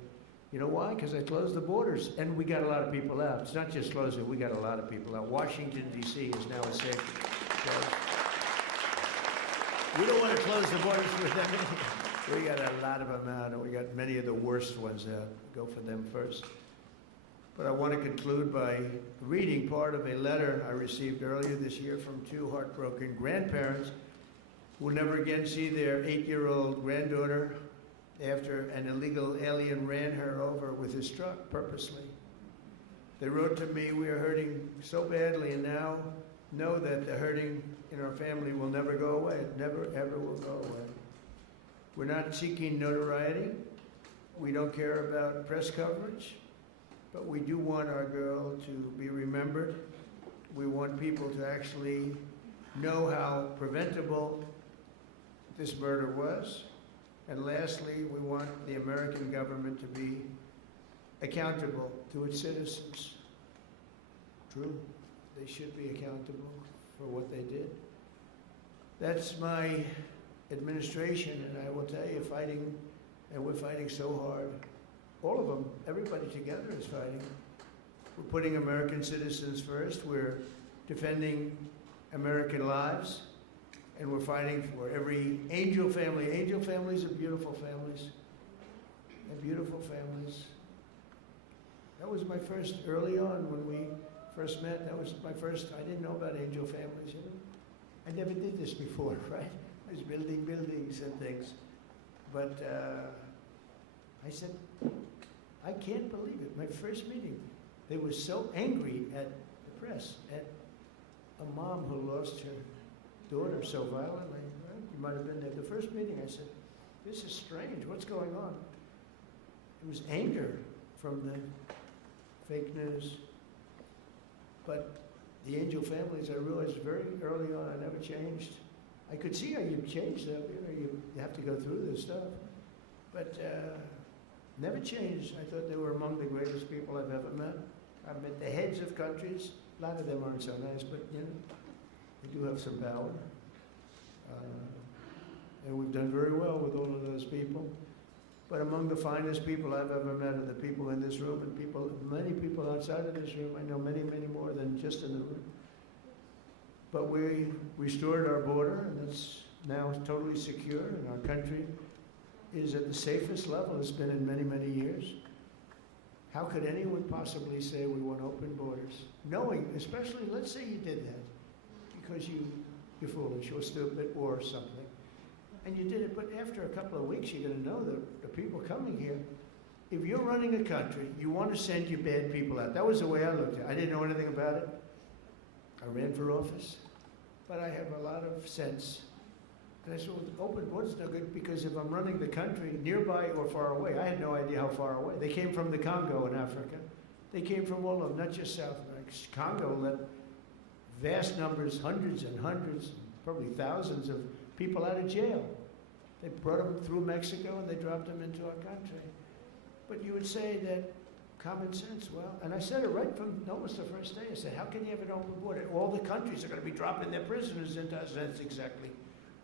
You know why? Because I closed the borders, and we got a lot of people out. It's not just closing, we got a lot of people out. Washington, D.C. is now a safe place. We don't want to close the borders for them. We got a lot of them out, and we got many of the worst ones out. Go for them first. But I want to conclude by reading part of a letter I received earlier this year from two heartbroken grandparents who will never again see their 8-year-old granddaughter after an illegal alien ran her over with his truck purposely. They wrote to me, we are hurting so badly, and now know that the hurting in our family will never go away. It never, ever will go away. We're not seeking notoriety. We don't care about press coverage, but we do want our girl to be remembered. We want people to actually know how preventable this murder was. And lastly, we want the American government to be accountable to its citizens. True, they should be accountable for what they did. That's my administration, and I will tell you, fighting, and we're fighting so hard. All of them, everybody together is fighting. We're putting American citizens first. We're defending American lives. And we're fighting for every angel family. Angel families are beautiful families. And beautiful families. That was my first, early on when we first met, that was my first, I didn't know about angel families, you know. I never did this before, right? I was building buildings and things. But I said, I can't believe it. My first meeting, they were so angry at the press, at a mom who lost her daughter so violently. Right? You might have been there. The first meeting, I said, this is strange. What's going on? It was anger from the fake news. But the angel families, I realized very early on, I never changed. I could see how you've changed them. You have to go through this stuff. But never changed. I thought they were among the greatest people I've ever met. I've met the heads of countries. A lot of them aren't so nice, but you know, they do have some power. And we've done very well with all of those people. But among the finest people I've ever met are the people in this room and people, many people outside of this room. I know many, many more than just in the room. But we restored our border, and it's now totally secure, and our country is at the safest level it's been in many, many years. How could anyone possibly say we want open borders? Knowing, especially, let's say you did that because you're foolish or stupid or something. And you did it, but after a couple of weeks, you're going to know that the people coming here, if you're running a country, you want to send your bad people out. That was the way I looked at it. I didn't know anything about it. I ran for office, but I have a lot of sense. And I said, well, open borders no good because if I'm running the country nearby or far away, I had no idea how far away. They came from the Congo in Africa. They came from all over, not just South America. Congo let vast numbers, hundreds and hundreds, probably thousands of people out of jail. They brought them through Mexico and they dropped them into our country. But you would say that common sense, well, and I said it right from almost the first day. I said, how can you have an open border? All the countries are going to be dropping their prisoners into us. That's exactly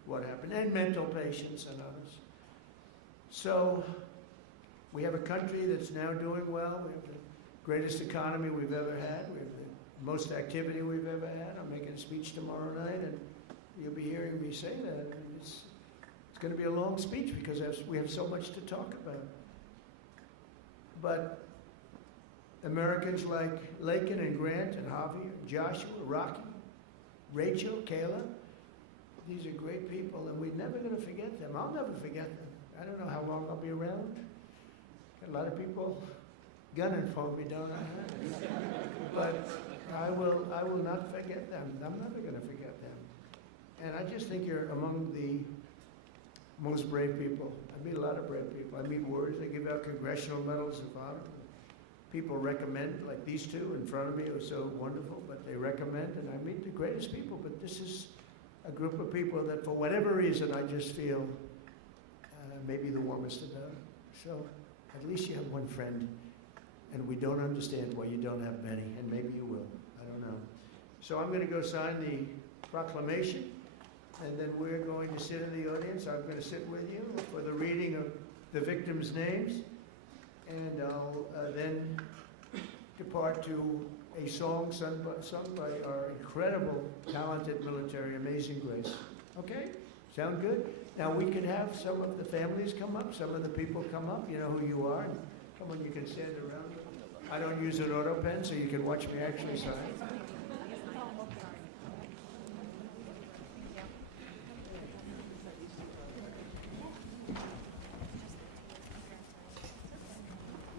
what happened. And mental patients and others. So we have a country that's now doing well. We have the greatest economy we've ever had. We have the most activity we've ever had. I'm making a speech tomorrow night, and you'll be hearing me say that. I mean, it's going to be a long speech because we have so much to talk about. But Americans like Lakin and Grant and Javier, Joshua, Rocky, Rachel, Kayla, these are great people, and we're never going to forget them. I'll never forget them. I don't know how long I'll be around. Got a lot of people gunning for me, don't I? But I will not forget them. I'm never going to forget them. And I just think you're among the most brave people. I meet a lot of brave people. I meet warriors. They give out Congressional medals of honor. People recommend, like these two in front of me are so wonderful, but they recommend, and I meet the greatest people. But this is a group of people that, for whatever reason, I just feel maybe the warmest about. So at least you have one friend, and we don't understand why you don't have many, and maybe you will. I don't know. So I'm going to go sign the proclamation, and then we're going to sit in the audience. I'm going to sit with you for the reading of the victims' names, and I'll then depart to a song sung by our incredible, talented military, Amazing Grace. Okay? Sound good? Now we can have some of the families come up, some of the people come up. You know who you are. Come on, you can stand around. I don't use an auto pen, so you can watch me actually sign.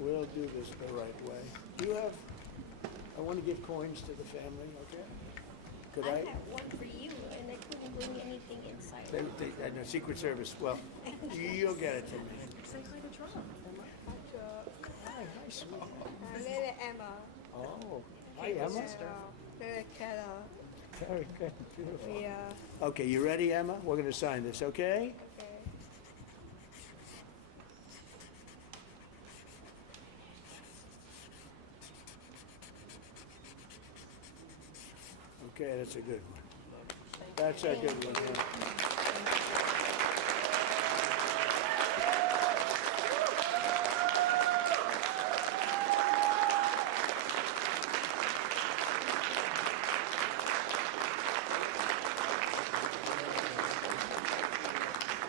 We'll do this the right way. Do you have, I want to give coins to the family, okay? Could I? had one for you, and I couldn't bring anything inside. No, Secret Service, well, you'll get it to me. Say hi to Trump. Hi, sweetheart. My name is Emma. Oh, hi, Emma. Very Very good, beautiful. Yeah. Okay, you ready, Emma? We're going to sign this, okay? Okay. Okay, that's a good one. That's a good one, yeah.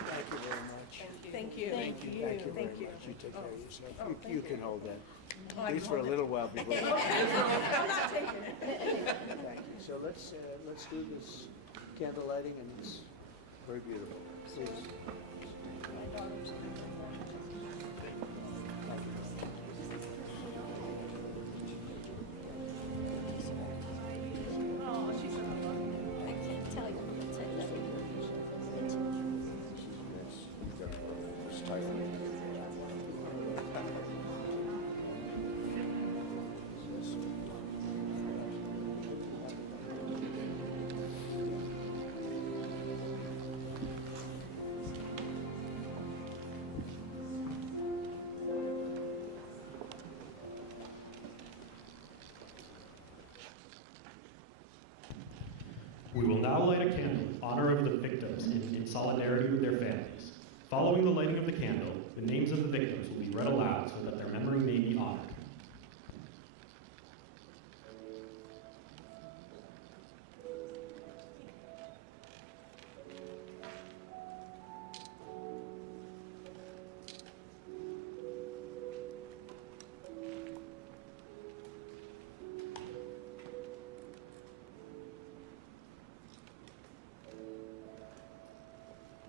Thank you very much. Thank you. Thank you very much. You take care of yourself. You can hold that. At least for a little while before. I'm not taking it. Thank you. So let's do this candle lighting, and it's very beautiful. Please. I can't tell you what's in there. We will now light a candle in honor of the victims in solidarity with their families. Following the lighting of the candle, the names of the victims will be read aloud so that their memory may be honored.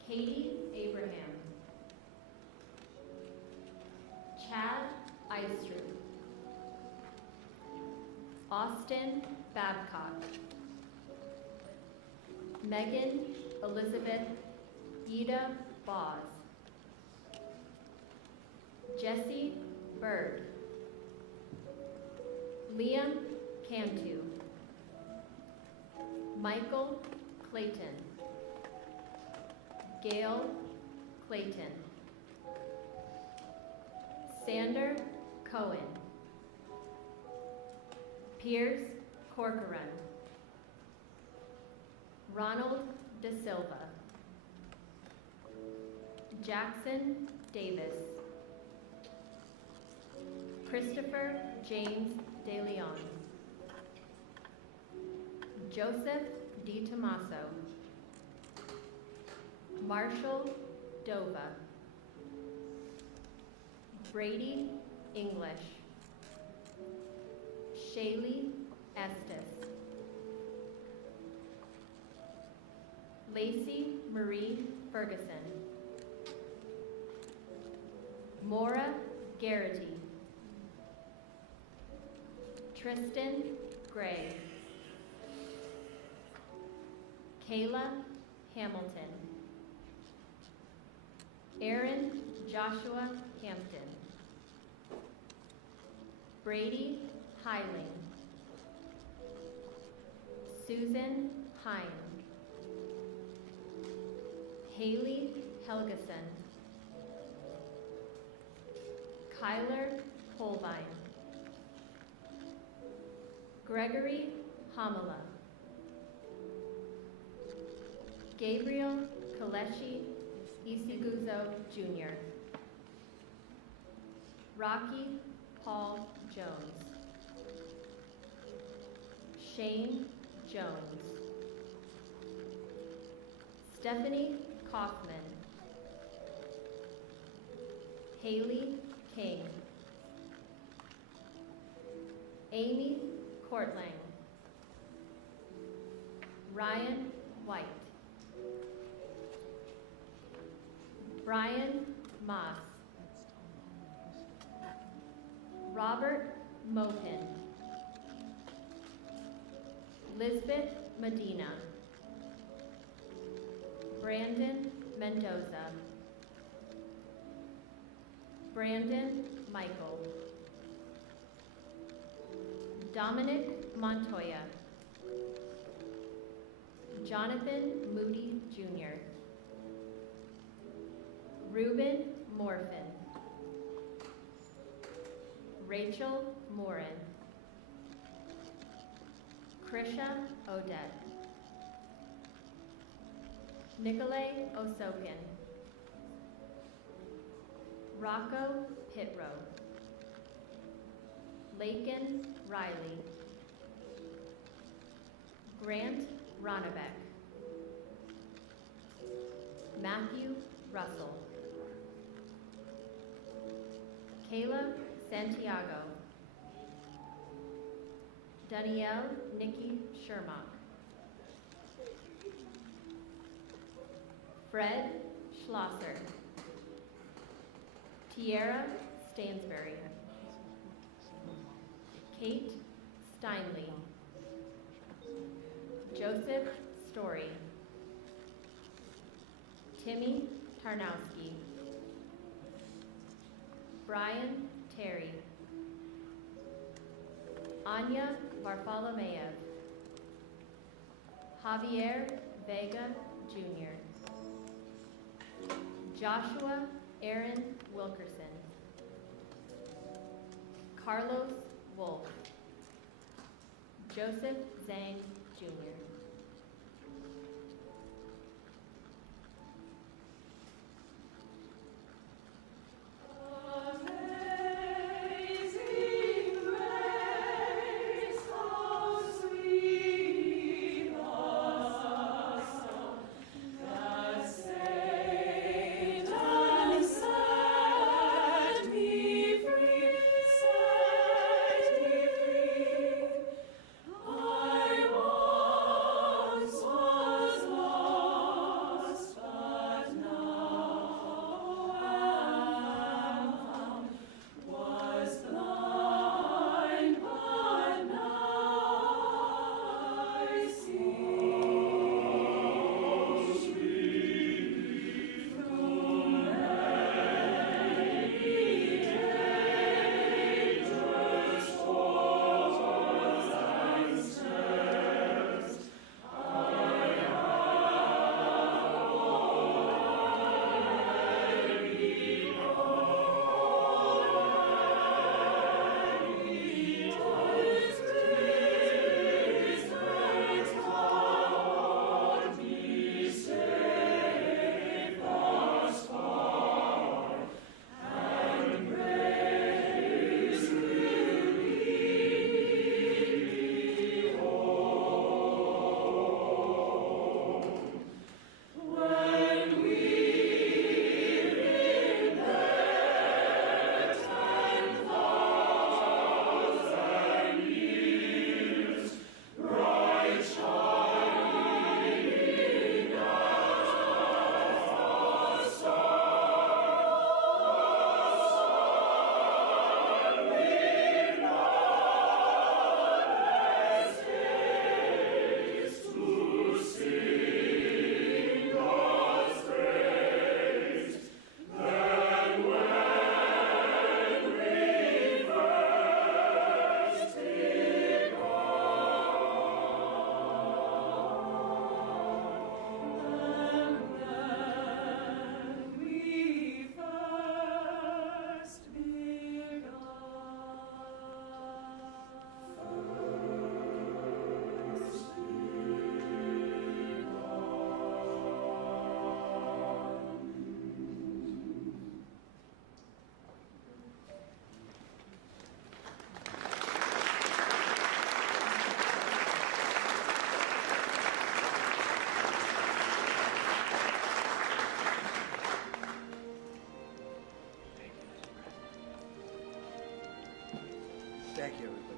Katie Abraham, Chad Eistrup, Austin Babcock, Megan Elizabeth Ida Boz, Jesse Bird, Liam Cantu, Michael Clayton, Gail Clayton. Sander Cohen. Piers Corcoran. Ronald De Silva. Jackson Davis. Christopher James De Leon. Joseph Di Tomaso. Marshall Dova. Brady English. Shaylee Estes. Lacey Marie Ferguson. Maura Garrity. Tristan Gray. Kayla Hamilton. Aaron Joshua Hampton. Brady Hiling. Susan Hine. Haley Helgeson. Kyler Holbein. Gregory Hamala. Gabriel Kaleshi Isiguzo Jr. Rocky Paul Jones. Shane Jones. Stephanie Kaufman. Haley King. Amy Courtlang. Ryan White. Brian Moss. Robert Mopin. Lisbeth Medina. Brandon Mendoza. Brandon Michael. Dominic Montoya. Jonathan Moody Jr. Ruben Morfin. Rachel Morin. Krisha Odette. Nicolay Osokin. Rocco Pitro. Lakin Riley. Grant Ronnebeck. Matthew Russell. Kayla Santiago. Danielle Nikki Shermock. Fred Schlosser. Tierra Stansberry. Kate Steinley. Joseph Story. Timmy Tarnowski. Brian Terry. Anya Varfolomeyev. Javier Vega Jr. Joshua Aaron Wilkerson. Carlos Wolf. Joseph Zhang Jr. I Thank you, everybody.